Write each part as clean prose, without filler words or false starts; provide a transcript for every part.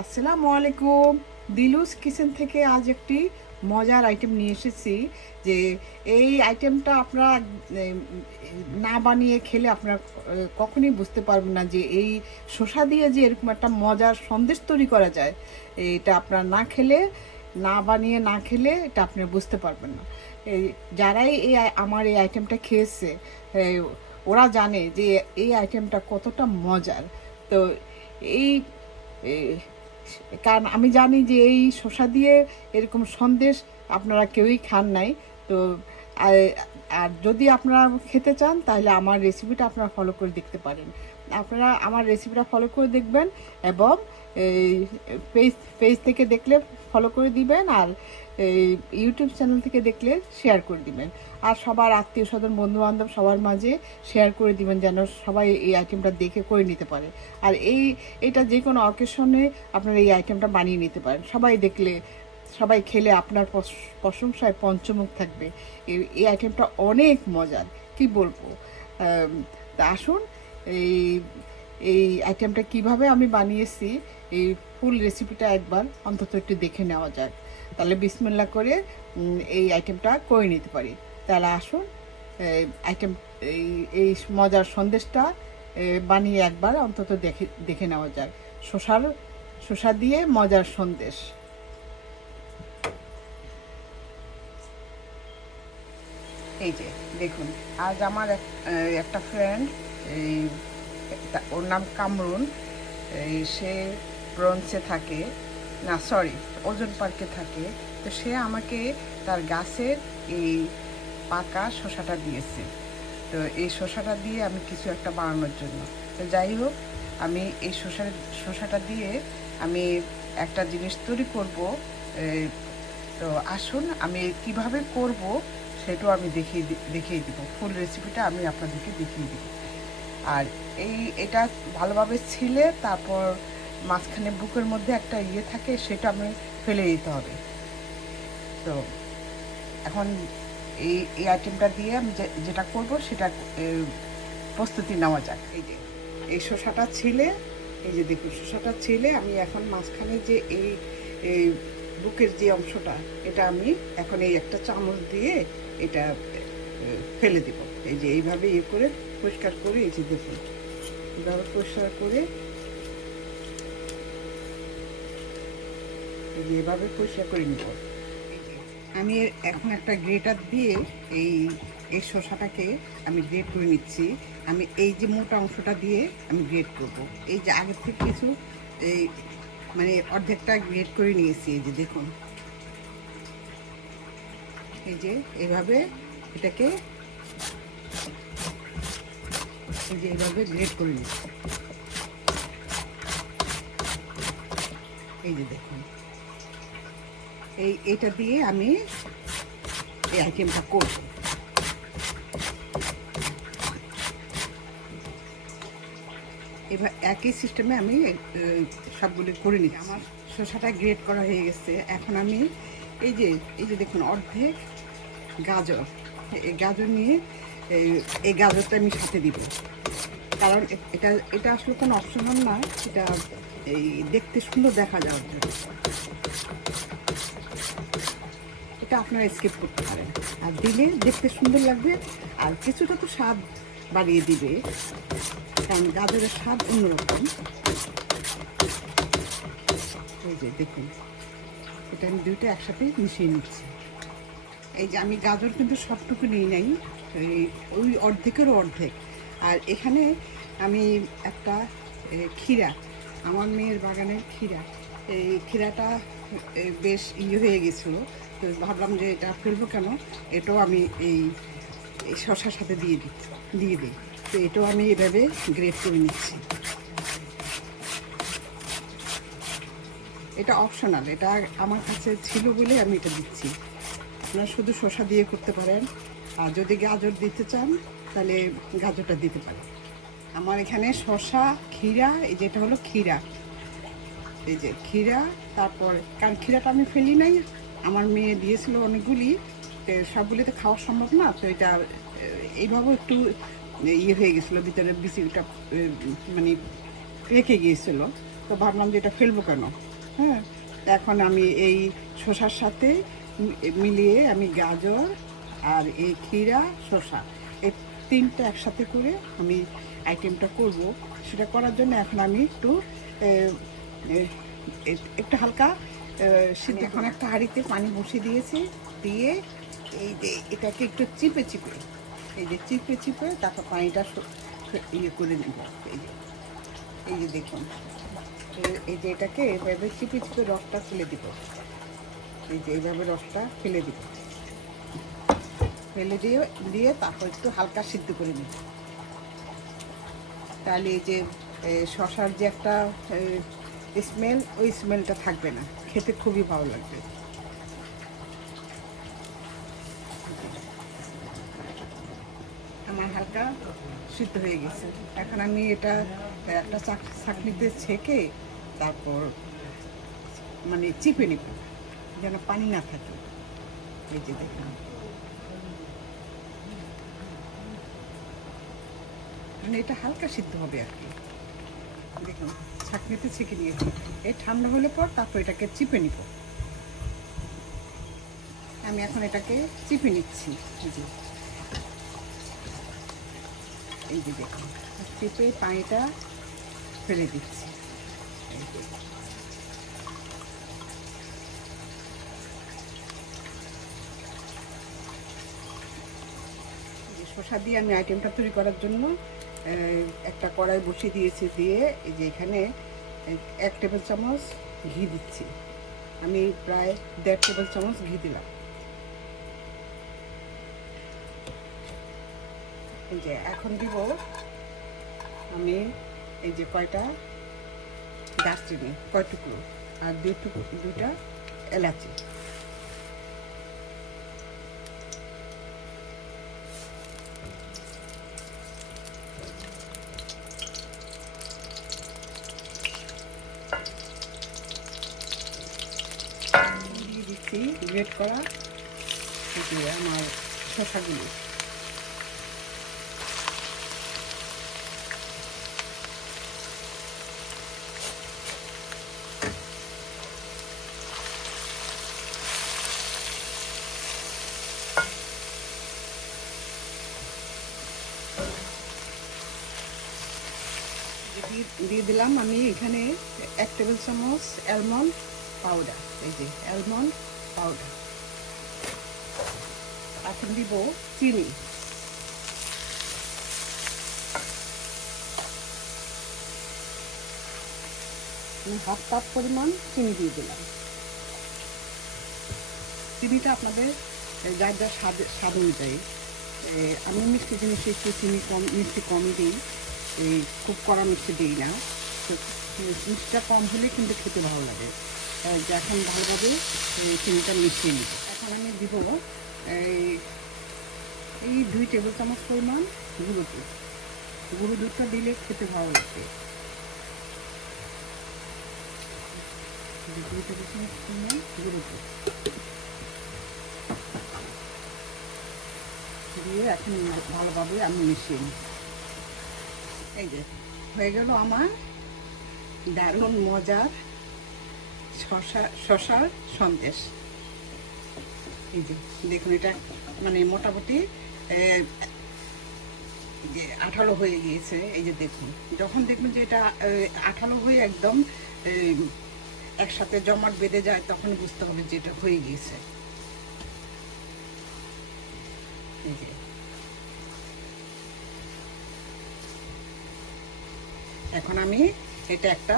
আসসালামু আলাইকুম। দিলুস কিচেন থেকে আজ একটি মজার আইটেম নিয়ে এসেছি। যে এই আইটেমটা আপনারা না বানিয়ে খেলে আপনারা কখনোই বুঝতে পারবেন না যে এই শসা দিয়ে যে এরকম একটা মজার সন্দেশ তৈরি করা যায়। এটা আপনারা না খেলে, না বানিয়ে না খেলে এটা আপনারা বুঝতে পারবেন না। এই যারাই আমার এই আইটেমটা খেয়েছে, এই, ওরা জানে যে এই আইটেমটা কতটা মজার। তো এই কারণ আমি জানি যে এই শসা দিয়ে এরকম সন্দেশ আপনারা কেউই খান নাই। তো আর আর যদি আপনারা খেতে চান তাহলে আমার রেসিপিটা আপনারা ফলো করে দেখতে পারেন। আপনারা আমার রেসিপিটা ফলো করে দেখবেন এবং এই পেজ পেজ থেকে দেখলে ফলো করে দিবেন, আর এই ইউটিউব চ্যানেল থেকে দেখলে শেয়ার করে দিবেন। আর সবার আত্মীয় স্বজন বন্ধুবান্ধব সবার মাঝে শেয়ার করে দিবেন যেন সবাই এই আইটেমটা দেখে করে নিতে পারে। আর এটা যে কোনো অকেশনে আপনারা এই আইটেমটা বানিয়ে নিতে পারেন। সবাই দেখলে, সবাই খেলে আপনার প্রশংসায় পঞ্চমুখ থাকবে। এই আইটেমটা অনেক মজার, কি বলবো। তা আসুন এই এই আইটেমটা কিভাবে আমি বানিয়েছি এই ফুল রেসিপিটা একবার অন্তত একটু দেখে নেওয়া যাক। তাহলে বিসমিল্লাহ করে এই আইটেমটা করে নিতে পারি। তাহলে আসুন আইটেম এই এই মজার সন্দেশটা বানিয়ে একবার অন্তত দেখে নেওয়া যাক। শসা দিয়ে মজার সন্দেশ। এই যে দেখুন, আজ আমার একটা ফ্রেন্ড, এই ওর নাম কামরুন, সে ব্রঞ্চে থাকে, না সরি ওজন পার্কে থাকে। তো সে আমাকে তার গাছের এই পাকা শসাটা দিয়েছে। তো এই শসাটা দিয়ে আমি কিছু একটা বানানোর জন্য, তো যাই হোক, আমি এই শসাটা দিয়ে আমি একটা জিনিস তৈরি করব। তো আসুন আমি কিভাবে করব সেটাও আমি দেখিয়ে দিব। ফুল রেসিপিটা আমি আপনাদেরকে দেখিয়ে দিব। আর এটা ভালোভাবে ছিলে তারপর মাঝখানে বুকের মধ্যে একটা থাকে, সেটা আমি ফেলে দিতে হবে। তো এখন এই আইটেমটা দিয়ে আমি যেটা করব সেটা প্রস্তুতি নেওয়া যাক। এই শসাটা ছিলে, এই যে দেখুন শসাটা ছিলে আমি এখন মাঝখানে যে এই বুকের যে অংশটা, এটা আমি এখন এই একটা চামচ দিয়ে এটা ফেলে দিব। এই যে এইভাবে করে পরিষ্কার করে, এই যে দেখুন এইভাবে পরিষ্কার করে, এই যে এভাবে পরিষ্কার করে নিব। আমি এখন একটা গ্রেটার দিয়ে এই শসাটাকে আমি গ্রেট করে নিচ্ছি। আমি এই যে মোটা অংশটা দিয়ে আমি গ্রেট করব। এই যে আগের থেকে কিছু এই মানে অর্ধেকটা গ্রেট করে নিয়েছি। এই যে দেখুন, এই যে এইভাবে এটাকে এই যে এইভাবে গ্রেট করে নিচ্ছি। এই যে দেখুন, এইটা দিয়ে আমি এই আইটেমটা করব। এবার একই সিস্টেমে আমি সবগুলো করে নিচ্ছি। আমার শসাটা গ্রেট করা হয়ে গেছে। এখন আমি এই যে দেখুন অর্ধেক গাজর, এই গাজর নিয়ে এই গাজরটা আমি সাথে দিব। কারণ এটা আসলে কোনো অপশনাল না, এটা এই দেখতে সুন্দর দেখা যাওয়ার জন্য। এটা আপনারা স্কিপ করতে পারেন, আর দিলে দেখতে সুন্দর লাগবে, আর কিছুটা তো স্বাদ বাড়িয়ে দিবে, কারণ গাজরের স্বাদ অন্যরকম। এই যে দেখুন, এটা আমি দুইটা একসাথে মিশিয়ে নিচ্ছি। এই যে আমি গাজর কিন্তু সবটুকু নিই নাই, ওই অর্ধেকেরও অর্ধেক। আর এখানে আমি একটা ক্ষীরা, আমার মেয়ের বাগানের ক্ষীরা, এই ক্ষীরাটা বেশ হয়ে গেছিলো। তো ভাবলাম যে এটা ফেলবো কেন, এটাও আমি এই শসার সাথে দিয়ে দিই। তো এটাও আমি এভাবে গ্রেট করে নিচ্ছি। এটা অপশনাল, এটা আমার কাছে ছিল বলে আমি এটা দিচ্ছি। আপনারা শুধু শসা দিয়ে করতে পারেন, আর যদি গাজর দিতে চান তাহলে গাজরটা দিতে পারেন। আমার এখানে শসা, ক্ষীরা, এই যেটা হলো ক্ষীরা, এই যে ক্ষীরা, তারপর কারণ ক্ষীরাটা আমি ফেলি নাই, আমার মেয়ে দিয়েছিল অনেকগুলি, সবগুলিতে খাওয়া সম্ভব না। তো এটা এইভাবে একটু হয়ে গেছিলো, ভিতরে বিচিটা মানে রেখে গিয়েছিলো। তো ভাবলাম যে এটা ফেলবো কেন। হ্যাঁ, এখন আমি এই শসার সাথে মিলিয়ে আমি গাজর আর এই ক্ষীরা শসা এই তিনটা একসাথে করে আমি আইটেমটা করব। সেটা করার জন্য এখন আমি একটু হালকা সিদ্ধ, এখন একটা হাঁড়িতে পানি বসিয়ে দিয়েছি, দিয়ে এই যে এটাকে একটু চিপে চিপে, এই যে চিপে চিপে তারপর পানিটা ইয়ে করে নেব। এই যে দেখুন, এই যে এটাকে এভাবে চিপে চিপে রসটা ফেলে দিব। এই যে এইভাবে রসটা ফেলে দিব, ফেলে দিয়ে তারপর একটু হালকা সিদ্ধ করে নিব। তাহলে এই যে শসার যে একটা স্মেল, ওই স্মেলটা থাকবে না, খেতে খুবই ভালো লাগবে। আমার হালকা সিদ্ধ হয়ে গেছে। এখন আমি এটা একটা ছাঁকনিতে ছেঁকে তারপর মানে চিপে নিব, যেন পানি না থাকে। এই যে দেখুন, মানে এটা হালকা সিদ্ধ হবে আর কি। দেখুন, ছাঁকনিতে ছেঁকে নিয়েছি। এই ঠান্ডা হলে পর তারপর এটাকে চিপে নিব। আমি এখন এটাকে চিপে নিচ্ছি। এই যে দেখুন, চিপে পানিটা ফেলে দিচ্ছি। শসা দিয়ে আমি আইটেমটা তৈরি করার জন্য একটা কড়াই বসিয়ে দিয়েছি, দিয়ে এই যে এখানে 1 টেবিল চামচ ঘি দিচ্ছি। আমি প্রায় 1.5 টেবিল চামচ ঘি দিলাম। এই যে এখন দিব আমি এই যে কয়টা দারচিনি, কয় টুকরো, আর দুইটা এলাচি। দিয়ে দিচ্ছি গ্রেট করা আমার শসাগুলো। দিয়ে দিলাম আমি এখানে 1 টেবিল চামচ অ্যালমন্ড পাউডার। এই যে অ্যালমন্ড পাউডার। এখন দিব চিনি। আমি 1/2 কাপ পরিমাণ চিনি দিয়ে দিলাম। চিনিটা আপনাদের যার যার স্বাদ অনুযায়ী। আমি মিষ্টি জিনিসে একটু চিনি মিষ্টি কমই দিই, খুব কড়া মিষ্টি দিই না। মিষ্টিটা কম হলে কিন্তু খেতে ভালো লাগে। এখন ভালোভাবে চিনিটা মিশিয়ে নিব। এখন আমি দিব এই 2 টেবিল চামচ পরিমাণ গুঁড়ো দুধ। গুঁড়ো দুধটা দিলে খেতে ভালো লাগবে। 2 টেবিল চামচ পরিমাণ গুঁড়ো দুধ দিয়ে এখন ভালোভাবে আমি মিশিয়ে নিই। এই যে হয়ে গেল আমার দারুণ মজার শসার সন্দেশ। এই যে দেখুন, এটা মানে মোটামুটি যে আঠালো হয়ে গিয়েছে। এই যে দেখুন, যখন দেখবেন যে এটা আঠালো হয়ে একদম একসাথে জমাট বেঁধে যায়, তখন বুঝতে হবে যে এটা হয়ে গিয়েছে। এই যে এখন আমি এটা একটা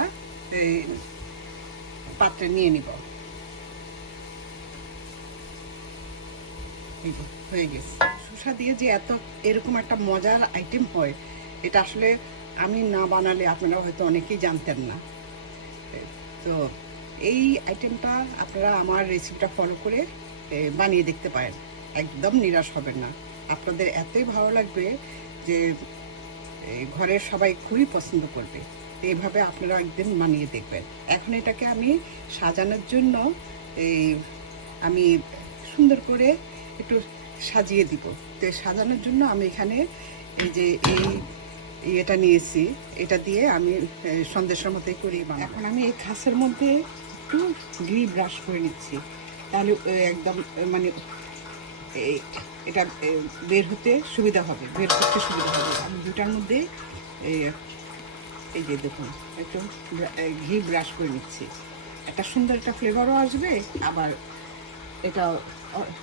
পাত্রে নিয়ে নিব। এই যে হয়ে গেছে। শসা দিয়ে যে এরকম একটা মজার আইটেম হয়, এটা আসলে আমি না বানালে আপনারা হয়তো অনেকেই জানতেন না। তো এই আইটেমটা আপনারা আমার রেসিপিটা ফলো করে বানিয়ে দেখতে পারেন, একদম নিরাশ হবেন না। আপনাদের এতই ভালো লাগবে যে ঘরের সবাই খুবই পছন্দ করবে। এইভাবে আপনারা একদিন বানিয়ে দেখবেন। এখন এটাকে আমি সাজানোর জন্য আমি সুন্দর করে একটু সাজিয়ে দিব। তো সাজানোর জন্য আমি এখানে এই যে এই এটা নিয়েছি, এটা দিয়ে আমি সন্দেশের মধ্যে করি বানাবো। এখন আমি এই খাসের মধ্যে একটু ঘি ব্রাশ করে নিচ্ছি, তাহলে একদম মানে এটা বের হতে সুবিধা হবে, বের করতে সুবিধা হবে। আমি দুটার মধ্যে এই যে দেখুন একটু ঘি ব্রাশ করে নিচ্ছি, একটা সুন্দর একটা ফ্লেভারও আসবে, আবার এটা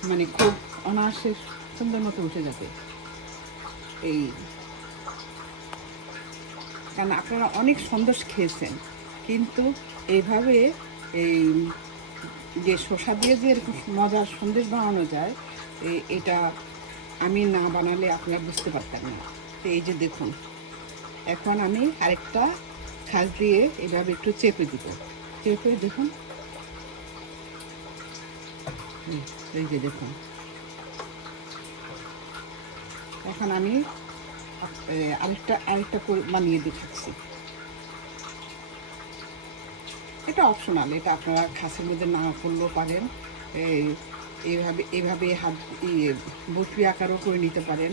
মানে খুব অনায়াসে সুন্দর মতো উঠে যাবে। এই কারণ আপনারা অনেক সন্দেশ খেয়েছেন, কিন্তু এইভাবে এই যে শসা দিয়ে যে এরকম মজার সন্দেশ বানানো যায়, এটা আমি না বানালে আপনারা বুঝতে পারতেন না। তো এই যে দেখুন, এখন আমি আরেকটা খাস দিয়ে এভাবে একটু চেপে দিব, চেপে দেখুন, এই যে দেখুন, এখন আমি আরেকটা করে বানিয়ে দেখাচ্ছি। এটা অপশনাল, এটা আপনারা খাসের মধ্যে না করলেও পারেন, এইভাবে হাত বরফি আকারও করে নিতে পারেন,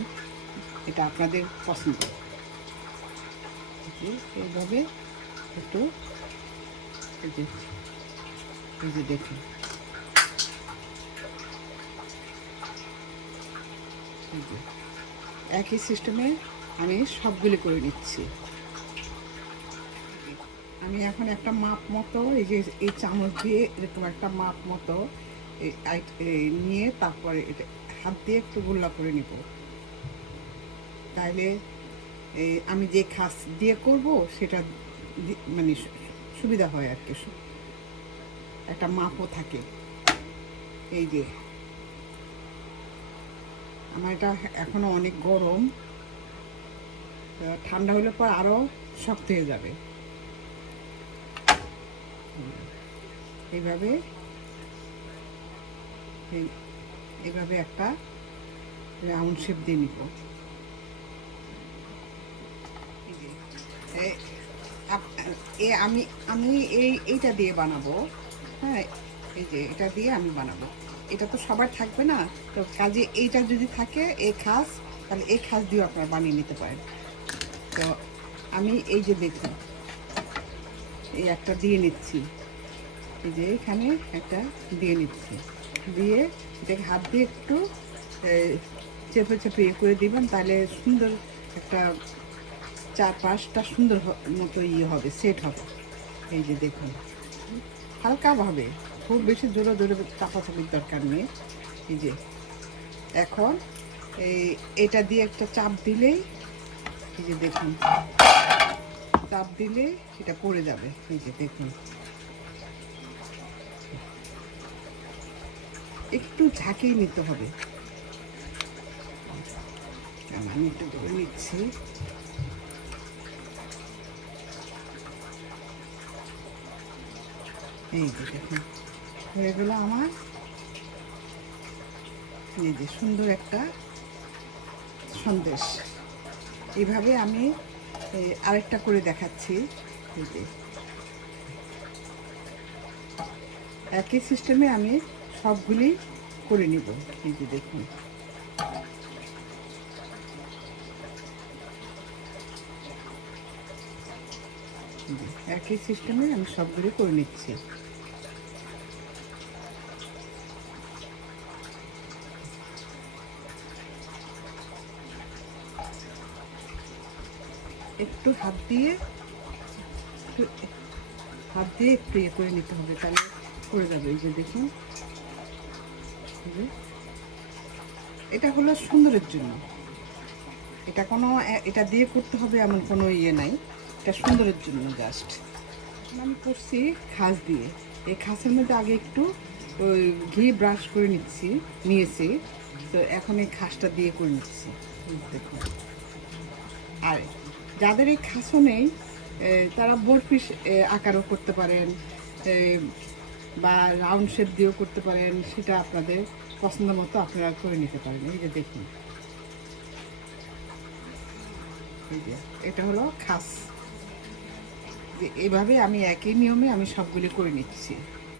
এটা আপনাদের পছন্দ। এইভাবে একটু এই যে দেখুন, একই সিস্টেমে আমি সবগুলি করে নিচ্ছি। আমি এখন একটা মাপ মতো এই যে এই চামচ দিয়ে এরকম একটা মাপ মতো নিয়ে তারপরে এটা হাত দিয়ে একটু গোল্লা করে নিব, তাহলে আমি যে খাস দিয়ে করব সেটা মানে সুবিধা হয় আর কি, একটা মাপও থাকে। এই যে আমার এটা এখনো অনেক গরম, ঠান্ডা হলে পর আরো শক্ত হয়ে যাবে। এইভাবে এইভাবে একটা রাউন্ড শেপ দিয়ে নিব। আমি আমি এইটা দিয়ে বানাবো, হ্যাঁ, এই যে এটা দিয়ে আমি বানাবো। এটা তো সবার থাকবে না, তো কাজে এইটা যদি থাকে এই খাস, তাহলে এই খাস দিয়েও আপনারা বানিয়ে নিতে পারেন। তো আমি এই যে দেখুন, এই একটা দিয়ে নিচ্ছি, এই যে এখানে একটা দিয়ে নিচ্ছি, দিয়ে এটাকে হাত দিয়ে একটু চেপে চেপে করে দিবেন, তাহলে সুন্দর একটা চারপাশটা সুন্দর মতো হবে, সেট হবে। এই যে দেখুন, হালকাভাবে, খুব বেশি জোরে জোরে চাপাচাপির দরকার নেই। এই যে এখন এটা দিয়ে একটা চাপ দিলেই, এই যে দেখুন, চাপ দিলে এটা পড়ে যাবে। এই যে দেখুন, একটু ঝাঁকিয়ে নিতে হবে। আমি একটু ধরে নিচ্ছি, এই যে দেখুন হয়ে গেল আমার এই যে সুন্দর একটা সন্দেশ। এইভাবে আমি আরেকটা করে দেখাচ্ছি। এই যে একই সিস্টেমে আমি সবগুলি করে নিব। এই যে দেখুন, একই সিস্টেমে আমি সবগুলি করে নিচ্ছি। একটু হাত দিয়ে একটু ইয়ে করে নিতে হবে, তাহলে পড়ে যাবে। এই যে দেখুন, এটা হলো সুন্দরের জন্য, এটা কোনো এটা দিয়ে করতে হবে এমন কোনো ইয়ে নাই, এটা সুন্দরের জন্য জাস্ট। আমি করছি খাস দিয়ে, এই খাসের মধ্যে আগে একটু ওই ঘি ব্রাশ করে নিয়েছি, তো এখন এই খাসটা দিয়ে করে নিচ্ছি। দেখুন, আর যাদের এই খাসও নেই তারা বরফি আকারও করতে পারেন, বা রাউন্ড শেপ দিয়েও করতে পারেন, সেটা আপনাদের পছন্দ মতো আপনারা করে নিতে পারেন। এই যে দেখুন, এই যে এটা হলো খাস। এভাবে আমি একই নিয়মে আমি সবগুলি করে নিচ্ছি।